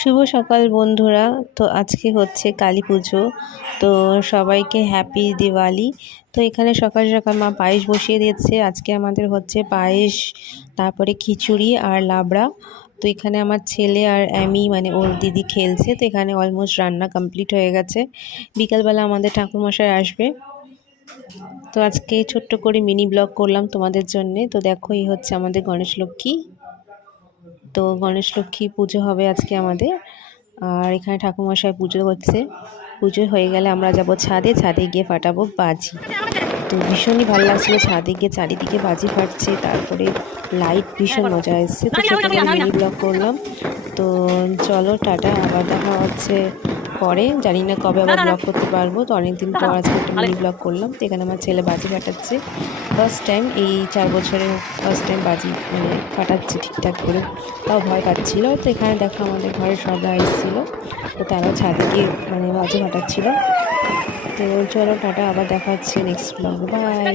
শুভ সকাল বন্ধুরা। তো আজকে হচ্ছে কালী পুজো, তো সবাইকে হ্যাপি দিওয়ালি। তো এখানে সকাল সকাল মা পায়েস বসিয়ে দিয়েছে। আজকে আমাদের হচ্ছে পায়েস, তারপরে খিচুড়ি আর লাবড়া। তো এখানে আমার ছেলে আর আমি মানে ওর দিদি খেলছে। তো এখানে অলমোস্ট রান্না কমপ্লিট হয়ে গেছে। বিকালবেলা আমাদের ঠাকুরমশাই আসবে। তো আজকে ছোট্ট করে মিনি ব্লগ করলাম তোমাদের জন্যে। তো দেখো, এই হচ্ছে আমাদের গণেশ লক্ষ্মী। তো গণেশ লক্ষ্মী পুজো হবে আজকে আমাদের, আর এখানে ঠাকুরমশাই পুজো হচ্ছে। পুজো হয়ে গেলে আমরা যাব ছাদে, ছাদে গিয়ে ফাটাবো বাজি। তো ভীষণই ভালো লাগছিলো ছাদে গিয়ে, চারিদিকে বাজি ফাটছে, তারপরে লাইট, ভীষণ মজা এসছে। তো ছোটো করে মিনি ব্লগ করলাম। তো চলো টাটা, আবার দেখা হচ্ছে পরে। জানি না কবে আবার ব্লগ করতে পারবো। তো অনেকদিন পর আজকে একটা মিনি ব্লগ করলাম। তো এখানে আমার ছেলে বাজি ফাটাচ্ছে, ফার্স্ট টাইম, এই 4 বছরের ফার্স্ট টাইম বাজি মানে ফাটাচ্ছে ঠিকঠাক করে। তাও ভয় পাচ্ছিলো। তো এখানে দেখো আমাদের ঘরে সবাই এসেছিলো, তো তারাও ছাদে গিয়ে মানে বাজি ফাটাচ্ছিলো। তো চলো টাটা, আবার দেখা হচ্ছে নেক্সট ব্লগে, বাই।